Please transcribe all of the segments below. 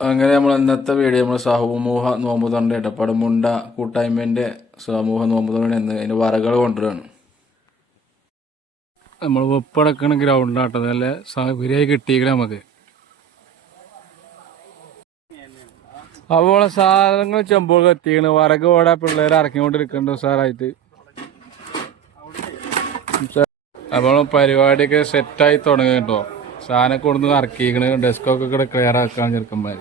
അങ്ങനെ നമ്മൾ ഇന്നത്തെ വീഡിയോ നമ്മൾ സമൂഹ നോമ്പ് ഇടപെടുമുണ്ട കൂട്ടായ്മേന്റെ സമൂഹ നോമ്പ് തൊണ്ട എന്ന് അതിന് വറകൾ കൊണ്ടുവരാണ്. നമ്മൾ വെപ്പടക്കണ ഗ്രൗണ്ടാട്ടത് നല്ല സൗകര്യമായി കിട്ടിയിരിക്കണം നമുക്ക്. അപ്പോൾ സാധനങ്ങൾ ചെമ്പോൾ എത്തിക്കണ് വറക് പോടാ പിള്ളേർ ഇറക്കിക്കൊണ്ടിരിക്കണ്ടോ സാറായിട്ട് അപ്പോൾ പരിപാടിയൊക്കെ സെറ്റായി തുടങ്ങി കേട്ടോ സാധനം കൊടുന്ന് ഇറക്കിക്കണ് ഡെസ്കൊക്കെ കൂടെ ക്ലിയർ ആക്കാൻ ചെറുക്കന്മാർ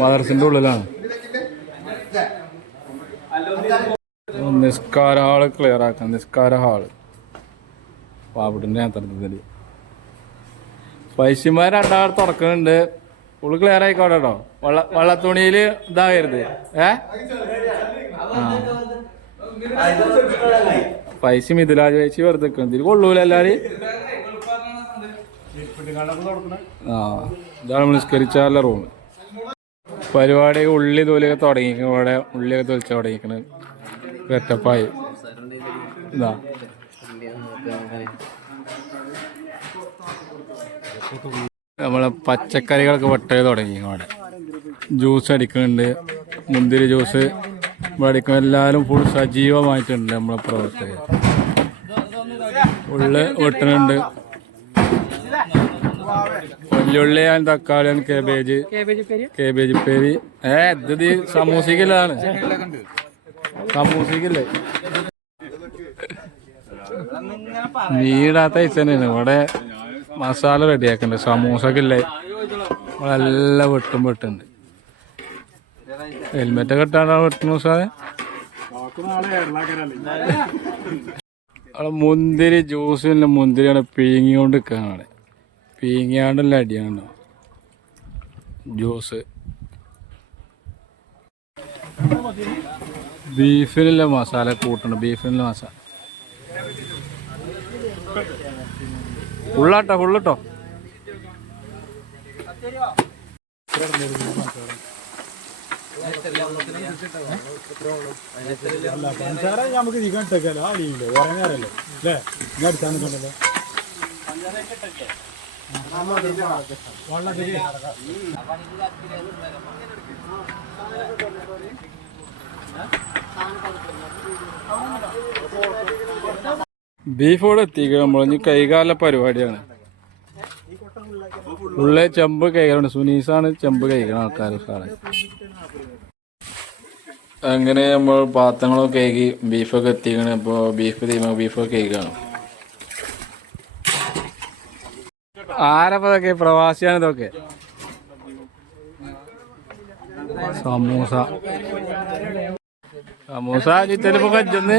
മദർസിന്റെ ഉള്ളിലാണ്. നിസ്കാര ഹാൾ ക്ലിയർ ആക്കാം നിസ്കാര ഹാൾ പാവിടിന്റെ നേതൃത്വത്തിൽ പൈസമാർ രണ്ടാൾ തുറക്കുന്നുണ്ട്. ഉള്ളു ക്ലിയർ ആയിക്കോട്ടെ കേട്ടോ വള്ള വള്ളത്തുണിയിൽ ഇതാകരുത്. ഏ? പൈസ മിഥുലാജ് പൈസ വെറുതെ നിൽക്കുന്നു. ഇതിൽ കൊള്ളൂല എല്ലാരും. ആ ഇതാണ് നിസ്കരിച്ചാലുള്ള റൂം. പരിപാടി ഉള്ളി തോലിയൊക്കെ തുടങ്ങിക്കണം ഇവിടെ ഉള്ളിയൊക്കെ തൊലിച്ച് തുടങ്ങിക്കണ് വെറ്റപ്പായി നമ്മളെ പച്ചക്കറികളൊക്കെ വെട്ടേ തുടങ്ങി അവിടെ ജ്യൂസ് അടിക്കുന്നുണ്ട്. മുന്തിരി ജ്യൂസ് ഇവിടെ അടിക്കുന്ന എല്ലാവരും ഫുൾ സജീവമായിട്ടുണ്ട് നമ്മളെ പ്രവർത്തകർ. ഉള്ളി വെട്ടുന്നുണ്ട് വെല്ലുള്ളിയാൻ തക്കാളിയാൻ കേബേജ് കേബേജ് പേരി ഏ ഇത് സമൂസിക്കില്ലാണ് സമൂസിക്കല്ലേ നീടാത്ത ഐസനാണ് ഇവിടെ മസാല റെഡിയാക്കുന്നുണ്ട് സമൂസക്കില്ലേ ഇവിടെ എല്ലാം വെട്ടും വെട്ടുണ്ട്. ഹെൽമെറ്റ് ഒക്കെ ഇട്ടാണ്ടോ വെട്ടുന്നു സാറേ അവിടെ മുന്തിരി ജ്യൂസിന് മുന്തിരിയാണ് പീങ്ങിക്കൊണ്ട് നിൽക്കുകയാണ് അവിടെ പീങ്ങിയാണ്ടുള്ള അടിയാണ് ജ്യൂസ്. ബീഫിനുള്ള മസാല കൂട്ടണം ബീഫിനുള്ള മസാല. ഫുള്ളാട്ടോ ഫുള്ളിട്ടോ പഞ്ചാര നമുക്ക് ഇതിക്കാൻ ഇട്ടേക്കാലോ ആ അടിയില്ലേ കുറേ നേരമല്ലേ അല്ലേ? ഇങ്ങനെ അടിച്ചാൽ നിൽക്കണ്ടല്ലോ ബീഫ് ഇവിടെ എത്തിക്കുക നമ്മളിഞ്ഞ് കൈകാല പരിപാടിയാണ്. ഉള്ള ചെമ്പ് കൈകളുണ്ട് സുനീസാണ് ചെമ്പ് കഴിക്കണ ആൾക്കാർ സാറേ. അങ്ങനെ നമ്മൾ പാത്രങ്ങളൊക്കെ കഴുകി ബീഫൊക്കെ എത്തിക്കണേ. ഇപ്പോൾ ബീഫ് തീമ ബീഫൊക്കെ കഴുകാണ്. ആരപ്പോ ഇതൊക്കെ പ്രവാസിയാണ് ഇതൊക്കെ സമൂസ. സമൂസ ചിത്തലിപ്പോ കഞ്ചെന്ന്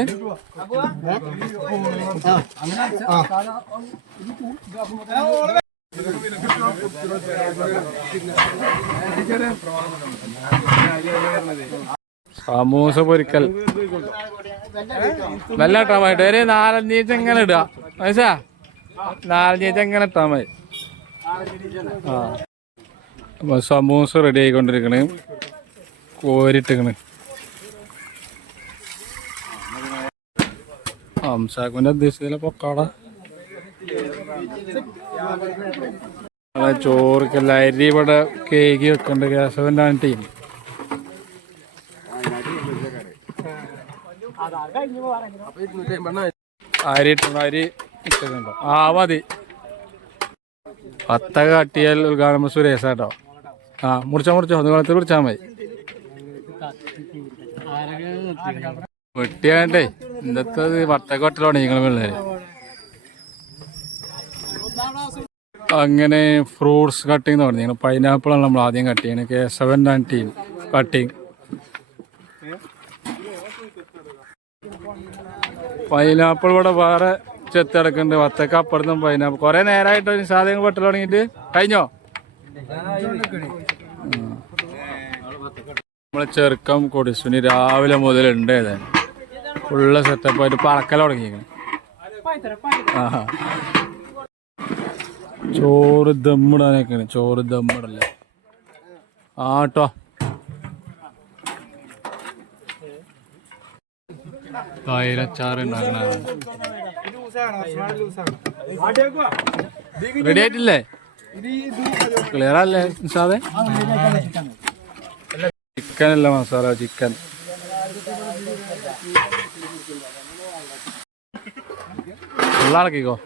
സമൂസ പൊരിക്കൽ. മതി. ഒരു നാലഞ്ചീച്ചെങ്ങനെ ഇടുക. മനസ്സാ എങ്ങനെ ആ. സമൂസ റെഡി ആയിക്കൊണ്ടിരിക്കണ്. കോരിട്ടിക്കണ്. ഹംസാക്കുന്റെ ഉദ്ദേശിച്ചില്ല പൊക്കാട. ചോറിക്കല്ല. അരി ഇവിടെ കേക്ക് വെക്കണ്ട്. കേശവന്റെ ടീം അരി ആ മതി. പത്ത കാട്ടിയാൽ ഉദ്ഘാടനം സുരേഷ കേട്ടോ ആ മുറിച്ചോ മുറിച്ചോ. നിങ്ങളത്തിൽ കുറിച്ചാൽ മതി. വെട്ടിയാണ്ടേ ഇന്നത്തെ വട്ടൊക്കെ വട്ടലാണ് നിങ്ങൾ പിള്ളേര് അങ്ങനെ ഫ്രൂട്ട്സ് കട്ടിങ് തുടങ്ങി പൈനാപ്പിളാണ് നമ്മൾ ആദ്യം cut K seven nineteen cutting pineapple ഇവിടെ വേറെ ചെത്തടക്കുന്നുണ്ട് വത്തക്ക അപ്പുറത്തും പൈന കുറെ നേരമായിട്ടോ ഈ സാധനങ്ങൾ വെട്ടൽ തുടങ്ങിയിട്ട്. കഴിഞ്ഞോ? നമ്മളെ ചെറുക്കം കൊടിസുനി രാവിലെ മുതൽ ഏതായാലും ഫുള്ള് സെറ്റപ്പായിട്ട് പറക്കൽ തുടങ്ങിയിരിക്കണം. ആ ചോറ് ദമ്മിടാനൊക്കെയാണ്. ചോറ് ദമ്മിടല്ലേ ആട്ടോ. തൈരച്ചാറ് ഉണ്ടാക്കണ റെഡി ആയിട്ടില്ലേ? ക്ലിയർ അല്ലേ നിഷാദെ ചിക്കൻ അല്ല മസാല ചിക്കൻ ഉള്ളടക്കിക്കോ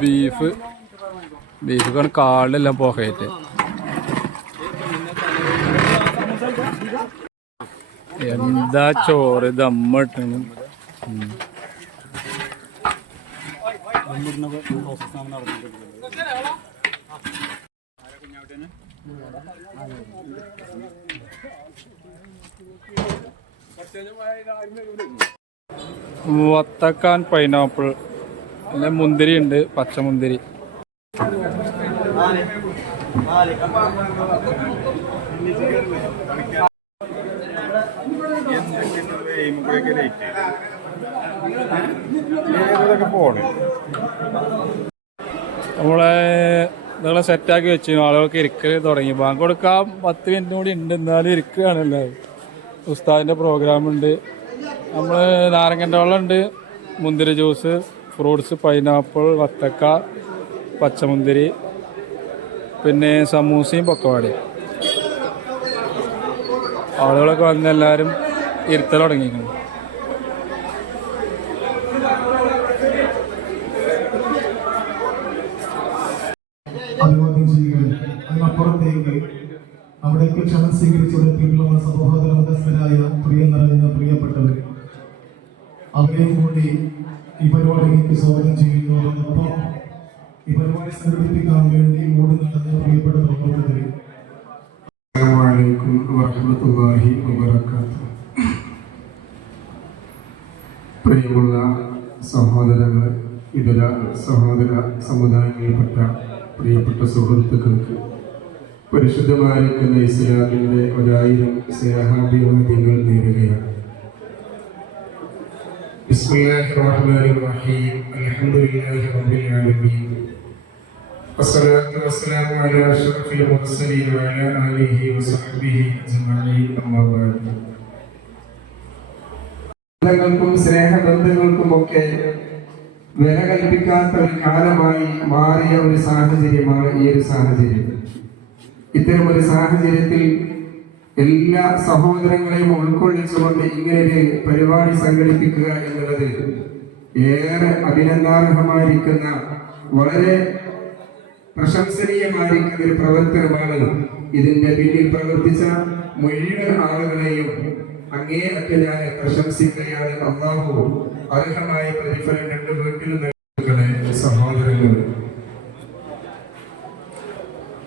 ബീഫ് ബീഫ് കാളിലെല്ലാം പോകയിട്ട് എന്താ ചോറ് ദമ്മട്ടണം വത്തക്കാൻ പൈനാപ്പിൾ പിന്നെ മുന്തിരി ഉണ്ട് പച്ചമുന്തിരി പോണേ നമ്മളെ നിങ്ങളെ സെറ്റാക്കി വെച്ചു ആളുകൾക്ക് ഇരിക്കൽ തുടങ്ങി. ബാങ്ക് കൊടുക്കാൻ പത്ത് മിനിറ്റ് കൂടി ഉണ്ട്. എന്നാലും ഇരിക്കുകയാണല്ലേ ഉസ്താദിന്റെ പ്രോഗ്രാമുണ്ട് നമ്മൾ നാരങ്ങന്റെ വെള്ളം ഉണ്ട് മുന്തിരി ജ്യൂസ് ഫ്രൂട്ട്സ് പൈനാപ്പിൾ വത്തക്ക പച്ചമുന്തിരി പിന്നെ സമൂസയും പൊക്കവാടി ആളുകളൊക്കെ വന്ന് എല്ലാവരും ഇരുത്തൽ തുടങ്ങിയിരിക്കുന്നു. അഭിവാദ്യം ചെയ്യുകയും അതിനപ്പുറത്തേക്ക് അവിടേക്ക് ക്ഷണം സ്വീകരിച്ചുകൊടുത്തിട്ടുള്ള സഹോദര മതസ്ഥരായ പ്രിയ നിറഞ്ഞ പ്രിയപ്പെട്ടവർ അവരെയും കൂടി ഈ പരിപാടിക്ക് സ്വാഗതം ചെയ്യുന്നു. അതോടൊപ്പം ഈ പരിപാടി സംഘടിപ്പിക്കാൻ വേണ്ടി ഓടി നടന്ന പ്രിയപ്പെട്ട പ്രവർത്തകരെ. അസ്സലാമലൈക്കും വറഹ്മത്തുള്ളാഹി വബറകാതുഹു. പ്രിയമുള്ള സഹോദരങ്ങൾ ഇതര സഹോദര സമുദായങ്ങളിൽപ്പെട്ട പ്രിയപ്പെട്ട സുഹൃത്തുക്കൾക്ക് പരിശുദ്ധമായിരിക്കുന്ന ഇസ്ലാമിൻ്റെ ഒരായിരം സ്നേഹാഭിവാദ്യങ്ങൾ നേരുകയാണ് ബിസ്മില്ലാഹിർ റഹ്മാനിർ റഹീം അൽഹംദുലില്ലാഹി റബ്ബിൽ ആലമീൻ والصلاة والسلام على أشرف المرسلين وعلى آله وصحبه أجمعين أما بعد ബന്ധങ്ങൾക്കും സ്നേഹബന്ധങ്ങൾക്കും ഒക്കെ വില കൽപ്പിക്കാത്ത ഒരു കാലമായി മാറിയ ഒരു സാഹചര്യമാണ് ഈ ഒരു സാഹചര്യം. ഇത്തരം ഒരു സാഹചര്യത്തിൽ എല്ലാ സഹോദരങ്ങളെയും ഉൾക്കൊള്ളിച്ചുകൊണ്ട് ഇങ്ങനെ ഒരു പരിപാടി സംഘടിപ്പിക്കുക എന്നുള്ളത് ഏറെ അഭിനന്ദാർഹമായിരിക്കുന്ന വളരെ പ്രശംസനീയമായിരിക്കുന്ന ഒരു പ്രവർത്തനമാണ് ഇതിന്റെ പിന്നിൽ പ്രവർത്തിച്ച മുഴുവൻ ആളുകളെയും അങ്ങേയറ്റം ഞാൻ പ്രശംസിക്കുകയാണ്. അള്ളാഹു അർഹമായ പ്രതിഫലം രണ്ട് വീട്ടിലും സഹോദരങ്ങൾ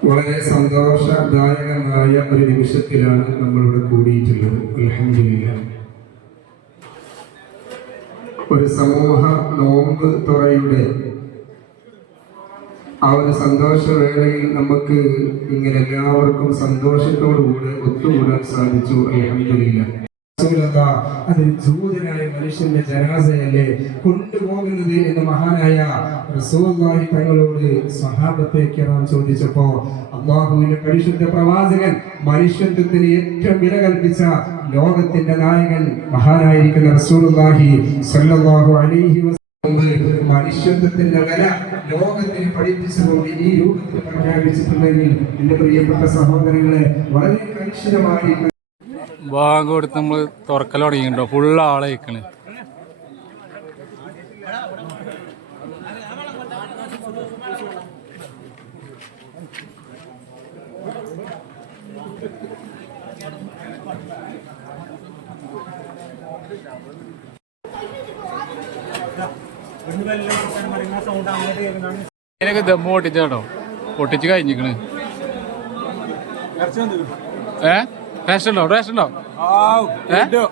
വളരെ സന്തോഷദായകമായ ഒരു നിമിഷത്തിലാണ് നമ്മളിവിടെ കൂടിയിട്ടുള്ളത്. ഒരു സമൂഹ നോമ്പ് തുറയുടെ ആ ഒരു സന്തോഷവേളയിൽ നമുക്ക് ഇങ്ങനെ എല്ലാവർക്കും സന്തോഷത്തോടുകൂടെ ഒത്തുകൂടാൻ സാധിച്ചു. അലഹമില്ല അത് ജൂതനായ മനുഷ്യന്റെ ജനാസയല്ലേ കൊണ്ടുപോകുന്നത് എന്ന് മഹാനായ റസൂലുള്ളാഹി തങ്ങളോട് സഹാബത്തെ കിറാം ചോദിച്ചപ്പോ അള്ളാഹുവിന്റെ പരിശുദ്ധ പ്രവാചകൻ മനുഷ്യത്വത്തിന് ഏറ്റവും വില കൽപ്പിച്ച ലോകത്തിന്റെ നായകൻ മഹാനായിരിക്കുന്ന റസൂലുള്ളാഹി സ്വല്ലല്ലാഹു അലൈഹി മനുഷ്യത്വത്തിന്റെ വില ലോകത്തിന് പഠിപ്പിച്ചുകൊണ്ട് ഈ രൂപത്തിൽ പ്രഖ്യാപിച്ചിട്ടുണ്ടെങ്കിൽ എന്റെ പ്രിയപ്പെട്ട സഹോദരങ്ങളെ വളരെ കണിശിതമായി ബാങ്ക് കൊടുത്ത് നമ്മൾ തുറക്കൽ തുടങ്ങിയിട്ടുണ്ടോ? ഫുള്ള് ആളെ നിൽക്കണ് ഇതിനൊക്കെ ദമ്മ് പൊട്ടിച്ചാട്ടോ പൊട്ടിച്ച് കഴിഞ്ഞിക്കണ്. ഏ? റേഷൻ ഉണ്ടോ. റേഷൻ ഉണ്ടോ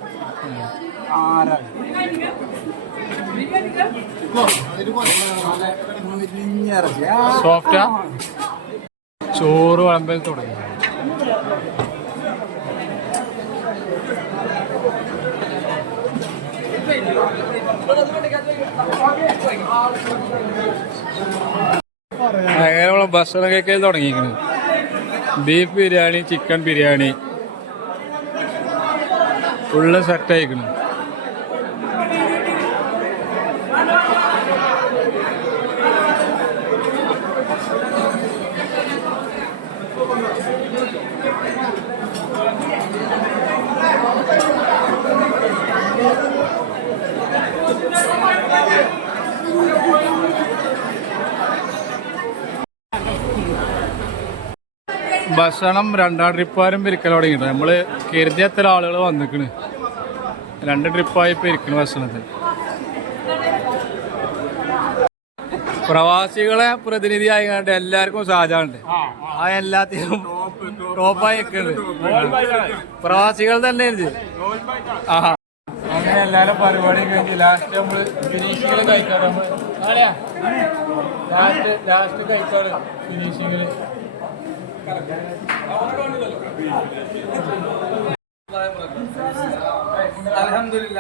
സോഫ്റ്റാ ചോറ് വിളമ്പൽ തുടങ്ങി. നമ്മൾ ഭക്ഷണം കഴിക്കാൻ തുടങ്ങിയിരിക്കുന്നത് beef biryani chicken biryani. Full set ഭക്ഷണം രണ്ടാം ട്രിപ്പാരും പെരുക്കൽ തുടങ്ങിയിട്ട് നമ്മൾ കരുതിയ എത്ര ആളുകൾ വന്നിക്കണ്. രണ്ട് ട്രിപ്പായി ഇപ്പൊ ഇരിക്കണ് ഭക്ഷണത്തിൽ പ്രവാസികളെ പ്രതിനിധിയായി കണ്ട് എല്ലാവർക്കും സാധ്യതയുണ്ട് ആ എല്ലാത്തിനും ടോപ്പായി നിൽക്കുന്നുണ്ട് പ്രവാസികൾ തന്നെ ആ. അങ്ങനെ എല്ലാരും പരിപാടി കഴിഞ്ഞ് ലാസ്റ്റ് നമ്മൾ ഫിനിഷിങ്ങിൽ കഴിക്കാറ് ലാസ്റ്റ് ലാസ്റ്റ് കഴിക്കാറ് ഫിനിഷിങ്ങിൽ അലഹമില്ല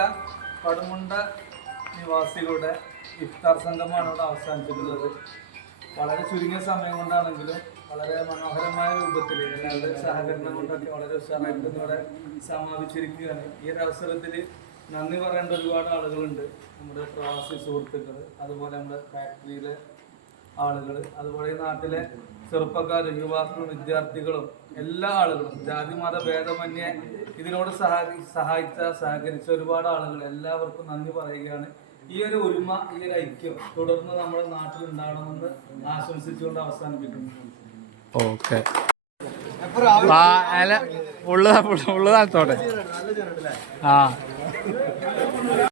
പടുമുണ്ട നിവാസികളുടെ ഇഫ്താർ സംഘമാണ് ഇവിടെ അവസാനിച്ചിട്ടുള്ളത്. വളരെ ചുരുങ്ങിയ സമയം കൊണ്ടാണെങ്കിലും വളരെ മനോഹരമായ രൂപത്തിൽ എല്ലാവരുടെ സഹകരണം കൊണ്ടൊക്കെ വളരെ ഉത്സാഹമായിട്ട് ഇവിടെ സമാപിച്ചിരിക്കുകയാണ്. ഈ ഒരു അവസരത്തിൽ നന്ദി പറയേണ്ട ഒരുപാട് ആളുകളുണ്ട് നമ്മുടെ പ്രവാസി സുഹൃത്തുക്കൾ അതുപോലെ നമ്മുടെ ഫാക്ടറിയിലെ ആളുകൾ അതുപോലെ നാട്ടിലെ ചെറുപ്പക്കാരും യുവാക്കളും വിദ്യാർത്ഥികളും എല്ലാ ആളുകളും ജാതി മത ഭേദമന്യേ ഇതിനോട് സഹായി സഹായിച്ച സഹകരിച്ച ഒരുപാട് ആളുകൾ എല്ലാവർക്കും നന്ദി പറയുകയാണ്. ഈ ഒരു ഒരുമ ഈ ഒരു ഐക്യം തുടർന്ന് നമ്മുടെ നാട്ടിൽ ഉണ്ടാകണമെന്ന് ആശംസിച്ചുകൊണ്ട് അവസാനിപ്പിക്കുന്നു. ഓക്കെ. ഉള്ളത് ഉള്ളത് നടത്തോട്ടെ ആ.